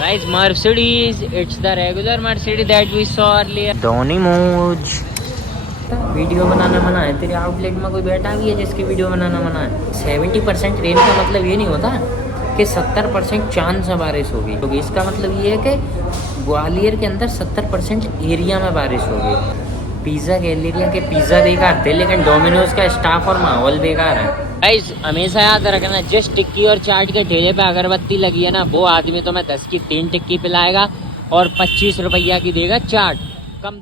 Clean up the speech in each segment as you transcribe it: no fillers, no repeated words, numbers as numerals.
Guys, Mercedes, it's the regular Mercedes that we saw earlier. Dhoni मूज। Video बनाना मना है, तेरे आउटलेट में कोई बैठा भी है जिसकी वीडियो बनाना मना है। 70% रेन का मतलब ये नहीं होता कि 70% चांस से बारिश होगी, तो इसका मतलब ये है कि ग्वालियर के अंदर 70% एरिया में बारिश होगी। पिज़्ज़ा गैलेरिया के पिज़्ज़ा बेकार थे, लेकिन डोमिनोज का स्टाफ और माहौल बेकार है। गाइस, हमेशा याद रखना, जिस टिक्की और चाट के ठेले पे अगरबत्ती लगी है ना, वो आदमी तो मैं 10 की 3 टिक्की पिलाएगा और 25 रुपया की देगा चाट। कम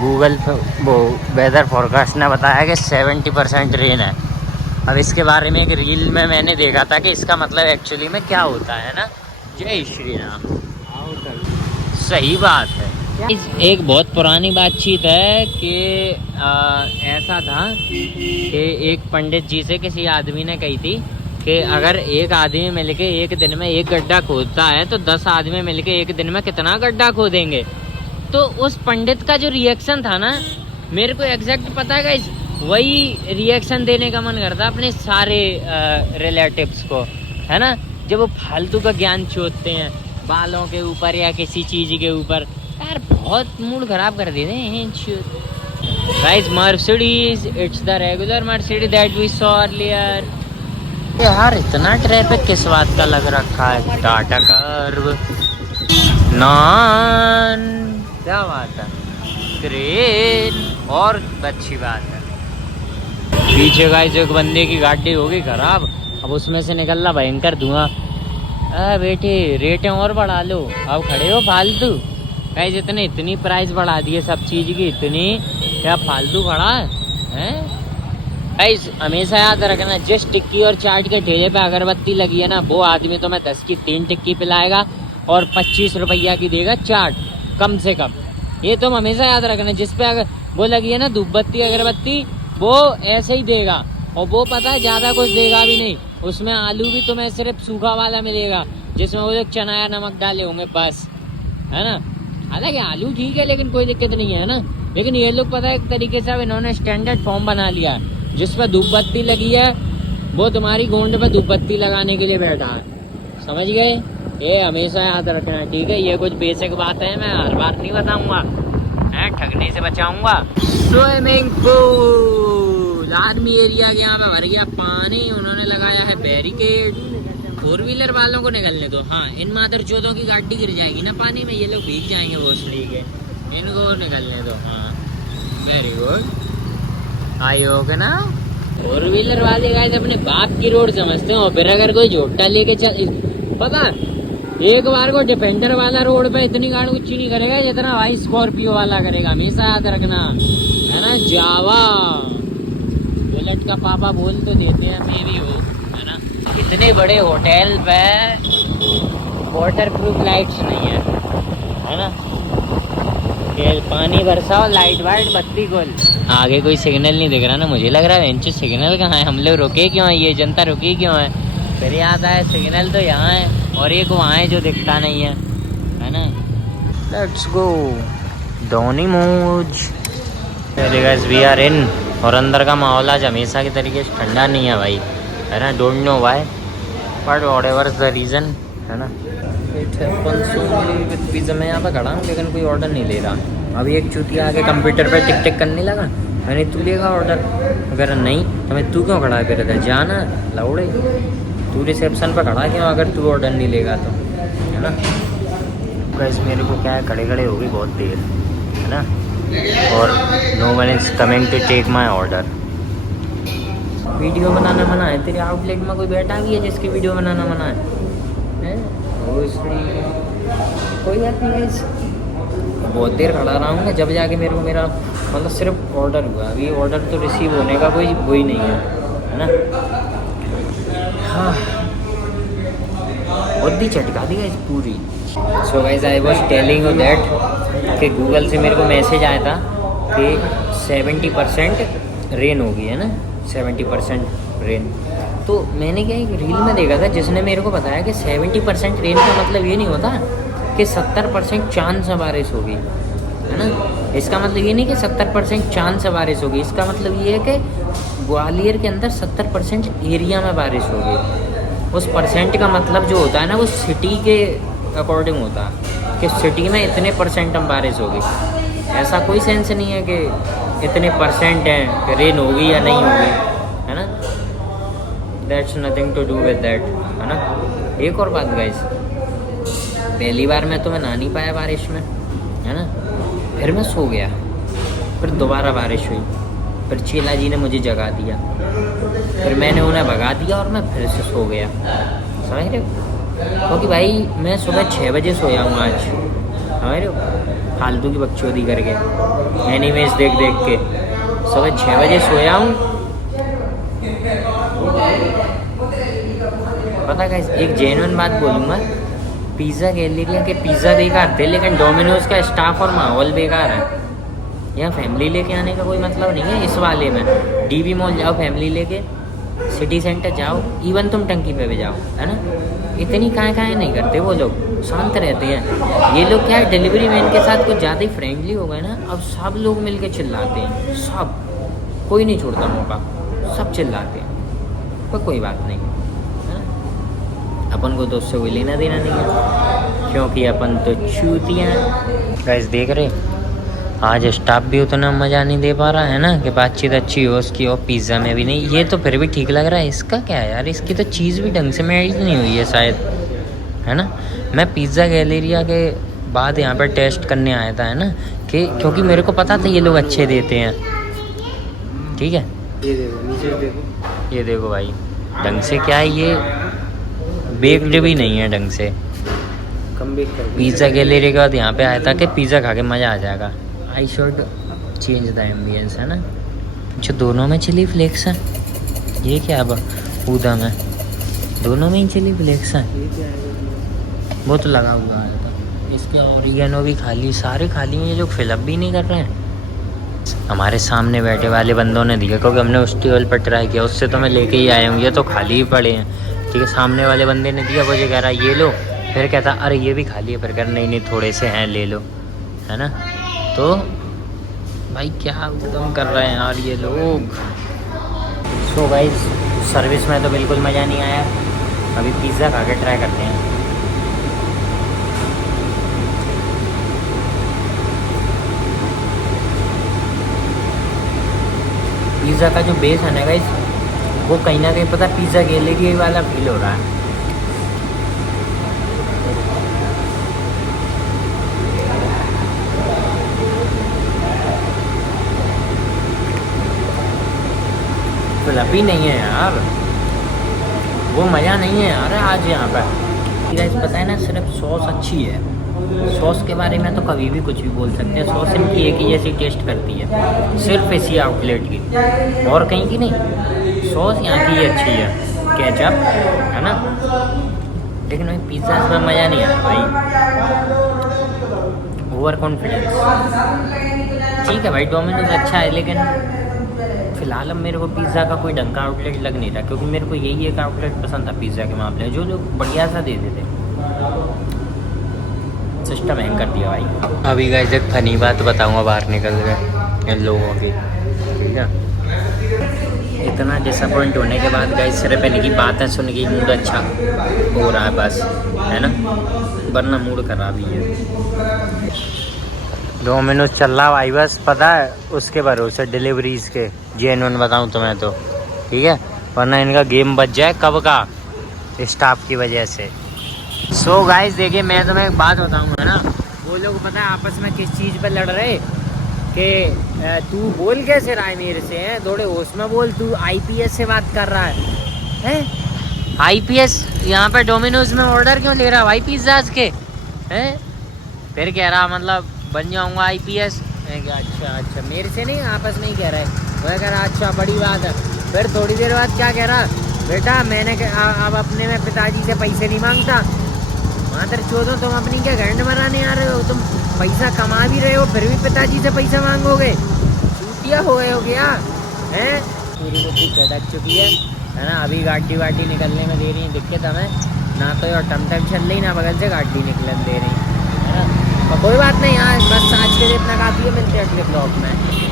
गूगल पे वो वेदर फोरकास्ट ने बताया कि 70% रेन है। अब इसके बारे में एक रील में मैंने देखा था कि इसका मतलब एक्चुअली में क्या होता है ना। जय श्री राम। सही बात है। एक बहुत पुरानी बातचीत है कि ऐसा था कि एक पंडित जी से किसी आदमी ने कही थी कि अगर एक आदमी मिलके एक दिन में एक गड्ढा खोदता है तो 10 आदमी मिलके एक दिन में कितना गड्ढा खोदेंगे। तो उस पंडित का जो रिएक्शन था ना, मेरे को एग्जैक्ट पता है गाइस, वही रिएक्शन देने का मन करता अपने सारे रिलेटिव्स को, है ना। जब वो फालतू का ज्ञान चोदते हैं बालों के ऊपर या किसी चीज़ के ऊपर, यार बहुत मूड खराब कर देते हैं। Guys, Mercedes, it's the regular Mercedes that we saw earlier. यार इतना ट्रैफिक किस बात का लग रखा है। टाटा कर्व, नॉन, क्या बात है, क्रेन, और अच्छी बात है। पीछे गाइस एक बंदे की गाड़ी होगी खराब, अब उसमें से निकल रहा भयंकर धुआं। बेटे रेटें और बढ़ा लो, अब खड़े हो फालतू। गाइस इतनी प्राइस बढ़ा दी है सब चीज़ की, इतनी क्या फालतू खड़ा है। गाइस हमेशा याद रखना, जिस टिक्की और चाट के ठेले पे अगरबत्ती लगी है ना, वो आदमी तो मैं 10 की 3 टिक्की पिलाएगा और 25 रुपया की देगा चाट, कम से कम। ये तुम हमेशा याद रखना, जिस पे अगर वो लगी है ना धूप बत्ती अगरबत्ती, वो ऐसे ही देगा। और वो पता है ज़्यादा कुछ देगा भी नहीं, उसमें आलू भी तुम्हें सिर्फ सूखा वाला मिलेगा जिसमें वो लोग चना या नमक डाले होंगे बस, है ना। हालांकि आलू ठीक है लेकिन कोई दिक्कत नहीं है ना। लेकिन ये लोग पता है एक तरीके से अब इन्होंने स्टैंडर्ड फॉर्म बना लिया है, जिस पर धूप बत्ती लगी है वो तुम्हारी गोंड पे धूप बत्ती लगाने के लिए बैठा है, समझ गए। ये हमेशा याद रखना, ठीक है। ये कुछ बेसिक बात है, मैं हर बार नहीं बताऊंगा, ठगने से बचाऊंगा। स्विमिंग पूल, आर्मी एरिया के यहाँ पे भर गया पानी, उन्होंने लगाया है बैरिकेड। 4 व्हीलर वालों को निकलने दो। हाँ, इन मादर चौधों की गाड़ी गिर जाएगी ना पानी में, ये लोग भीग जाएंगे भोसड़ी के, इनको निकलने दो। हाँ वेरी गुड, आई होगा ना। 4 व्हीलर वाले गाइस अपने बाप की रोड समझते हो, फिर अगर कोई झोटा लेके चल, पता एक बार को डिफेंडर वाला रोड पे इतनी गाड़ी ऊंची नहीं करेगा जितना भाई स्कॉर्पियो वाला करेगा, हमेशा याद रखना, है ना। जावा बुलेट का पापा बोल तो देते हैं, मैं भी हो, है ना। इतने बड़े होटल पे वाटर प्रूफ लाइट्स नहीं है ना। पानी बरसाओ, लाइट वाइट बत्ती खोल। आगे कोई सिग्नल नहीं दिख रहा ना, मुझे लग रहा है बेंच सिग्नल कहाँ है, हम लोग रुके क्यों है, ये जनता रुकी क्यों है। फिर याद आया सिग्नल तो यहाँ है और एक वहाँ है जो दिखता नहीं है ना। लेट्स गो धोनी मूज। गाइस वी आर इन, और अंदर का माहौल आज हमेशा की तरीके से ठंडा नहीं है भाई, है ना। Don't know why but whatever is the reason, है ना। पिज़्ज़ा मैं यहाँ पे खड़ा हूँ लेकिन कोई ऑर्डर नहीं ले रहा। अभी एक चूतिया आके कंप्यूटर पे टिक टिक करने लगा, मैंने तू लेगा ऑर्डर, अगर नहीं तो मैं तू क्यों खड़ा कर रहा, जाना लौड़े, तू रिसेप्शन पर खड़ा क्यों अगर तू ऑर्डर नहीं लेगा तो, है ना। गाइस मेरे को क्या है, खड़े खड़े होगी बहुत देर, है ना, और no one is coming to take my order. Video बनाना मना है, तेरे आउटलेट में कोई बैठा भी है जिसकी वीडियो बनाना मना है? कोई बात नहीं गाइस, बहुत देर खड़ा रहा हूँ, जब जाके मेरे को मेरा मतलब सिर्फ ऑर्डर हुआ, अभी ऑर्डर तो रिसीव होने का कोई वही नहीं है ना। हाँ बुद्धि चटका दी गाइस पूरी। So guys I was telling you that कि गूगल से मेरे को मैसेज आया था कि 70% रेन होगी, है ना, 70% रेन। तो मैंने क्या एक रील में देखा था जिसने मेरे को बताया कि 70% रेन का मतलब ये नहीं होता कि 70% चांस से बारिश होगी, है ना। इसका मतलब ये नहीं कि 70% चांस से बारिश होगी, इसका मतलब ये है कि ग्वालियर के अंदर 70% एरिया में बारिश होगी, उस परसेंट का मतलब जो होता है ना वो सिटी के अकॉर्डिंग होता है कि सिटी में इतने परसेंट हम बारिश होगी। ऐसा कोई सेंस नहीं है कि इतने परसेंट हैं कि रेन होगी या नहीं होगी, है ना। That's nothing to do with that, है ना। एक और बात गाइस, पहली बार मैं तो मैं नहा नहीं पाया बारिश में, है ना। फिर मैं सो गया, फिर दोबारा बारिश हुई, फिर चेला जी ने मुझे जगा दिया, फिर मैंने उन्हें भगा दिया और मैं फिर से सो गया, समझ रहे हो। क्योंकि भाई मैं सुबह 6 बजे सोया हूँ आज, समझ रहे हो, फालतू की बकचोदी करके, एनिमेज देख देख के सुबह 6 बजे सोया हूँ। पता है एक जेन्युइन बात बोलूँगा, पिज़्ज़ा गैलेरिया के पिज़्ज़ा बेकार थे, लेकिन डोमिनोज़ का स्टाफ और माहौल बेकार है। यहाँ फैमिली लेके आने का कोई मतलब नहीं है। इस वाले में डीबी मॉल जाओ फैमिली लेके, सिटी सेंटर जाओ, इवन तुम टंकी पे भी जाओ, है ना। इतनी काएँ नहीं करते वो लोग, शांत रहते हैं। ये लोग क्या है, डिलीवरी मैन के साथ कुछ ज़्यादा ही फ्रेंडली हो गए ना, अब सब लोग मिल के चिल्लाते हैं, सब, कोई नहीं छोड़ता मौका, सब चिल्लाते हैं। पर कोई बात नहीं, है ना। अपन को तो उससे कोई लेना देना नहीं है, क्योंकि अपन तो चूतियाँ। गाइस देख रहे, आज स्टाफ भी उतना मज़ा नहीं दे पा रहा है ना कि बातचीत अच्छी हो उसकी, और पिज़्ज़ा में भी नहीं। ये तो फिर भी ठीक लग रहा है, इसका क्या है यार, इसकी तो चीज़ भी ढंग से मैच नहीं हुई है शायद, है ना। मैं पिज़्ज़ा गैलेरिया के बाद यहाँ पर टेस्ट करने आया था, है ना, कि क्योंकि मेरे को पता था ये लोग अच्छे देते हैं। ठीक है, ये देखो नीचे देखो, ये देखो भाई, ढंग से क्या है, ये बेक्ड भी नहीं है ढंग से। कम बेक कर पिज़्ज़ा गैलेरिया के बाद यहाँ पे आया था कि पिज़्ज़ा खा के मज़ा आ जाएगा। I should change the ambience, है ना। जो दोनों में चिली फ्लेक्स हैं, ये क्या है पूदा में, दोनों में ही चिली फ्लेक्स हैं। ये क्या है, वो तो लगा हुआ है था। इसके ओरिगेनो भी खाली, सारे खाली हैं, ये लोग फिलअप भी नहीं कर रहे हैं। हमारे सामने बैठे वाले बंदों ने दिया, क्योंकि हमने उस टेबल पर ट्राई किया, उससे तो मैं लेके ही आया हूँ, ये तो खाली ही पड़े हैं। ठीक है, सामने वाले बंदे ने दिया, मुझे कह रहा ये लो, फिर कहता अरे ये भी खाली है, फिर कह नहीं नहीं थोड़े से हैं ले लो, है ना। तो भाई क्या उद्यम कर रहे हैं यार ये लोग। सो गाइस, सर्विस में तो बिल्कुल मज़ा नहीं आया। अभी पिज़्ज़ा खा के ट्राई करते हैं। पिज़्ज़ा का जो बेस है ना गाइस, वो कहीं ना कहीं पता पिज़्ज़ा गैलेरिया वाला फील हो रहा है। फिलअप नहीं है यार, वो मज़ा नहीं है यार आज यहाँ पर। गाइस पता है ना, सिर्फ सॉस अच्छी है, सॉस के बारे में तो कभी भी कुछ भी बोल सकते हैं। सॉस इनकी एक ही जैसी टेस्ट करती है, सिर्फ इसी आउटलेट की, और कहीं की नहीं। सॉस यहाँ की अच्छी है, केचप, है ना। लेकिन भाई पिज़्ज़ा में मज़ा नहीं आया भाई, ओवर कॉन्फिडेंस। ठीक है भाई, डोमिनोज अच्छा है, लेकिन फ़िलहाल अब मेरे को पिज़्ज़ा का कोई ढंग का आउटलेट लग नहीं रहा, क्योंकि मेरे को यही एक आउटलेट पसंद था पिज़्ज़ा के मामले में, जो लोग बढ़िया सा दे देते। सिस्टम हैंग कर दिया भाई। अभी गाइस एक फनी बात बताऊंगा बाहर निकल गए इन लोगों की, ठीक है। इतना डिसअपॉइंट होने के बाद गाइस सिर्फ इनकी बातें सुन के मूड अच्छा हो रहा है बस, है ना, वरना मूड खराब ही है। डोमिनोज चल रहा भाई बस, पता है उसके भरोसे डिलीवरीज के, जेन्युइन बताऊं तुम्हें तो, ठीक है, वरना इनका गेम बच जाए कब का, स्टाफ की वजह से। सो गाइस देखिए, मैं तुम्हें एक बात बताऊंगा ना, वो लोग पता है आपस में किस चीज़ पे लड़ रहे, कि तू बोल कैसे रहा है मेरे से, है थोड़े होश में बोल, तू आईपीएस से बात कर रहा है? आईपीएस यहाँ पे डोमिनोज में ऑर्डर क्यों ले रहा है भाई पिज़्ज़ाज के, हैं? फिर कह रहा मतलब बन जाऊंगा आईपीएस। अच्छा मेरे से नहीं, आपस में ही कह रहा है। वह कह रहा अच्छा बड़ी बात है। फिर थोड़ी देर बाद क्या कह रहा, बेटा मैंने अब अपने में पिताजी से पैसे नहीं मांगता। वहाँ तर चौधो, तुम अपनी क्या घंट मराने आ रहे हो, तुम पैसा कमा भी रहे हो फिर भी पिताजी से पैसा मांगोगे, चूतिया हो गए हो क्या, हैं? पूरी बुद्धि चटक चुकी है ना। अभी गाड़ी वाड़ी निकलने में दे रही है दिक्कत हमें, ना तो और टमटम चल रही ना बगल से गाड़ी निकलने दे रही है ना। और कोई बात नहीं यार, बस आज के लिए इतना काफ़ी है, मिलते हैं अगले ब्लॉग में।